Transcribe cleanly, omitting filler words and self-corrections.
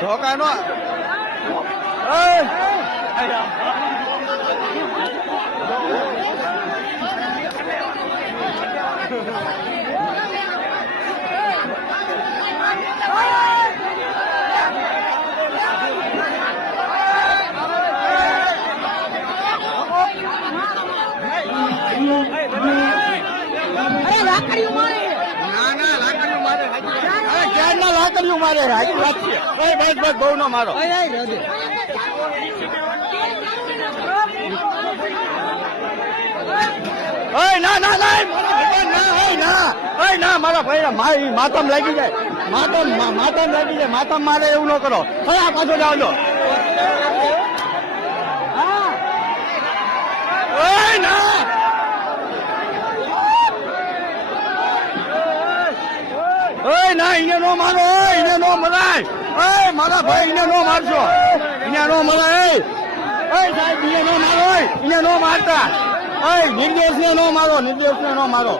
ધોકા નો લાકડીઓ મારે હાકી વાત છે બસ બહુ નો મારો ના ના ના મારા ભાઈ માતમ લાગી જાય માતમ લાગી જાય માતમ મારે એવું ન કરો કયા પાછો જાવ છો ના એને નો મારો એને નો મરાય મારા ભાઈ એને નો મારશો એને નો મરાય સાહેબ એને નો મારો એને નો મારતા નિર્દેશ ને નો મારો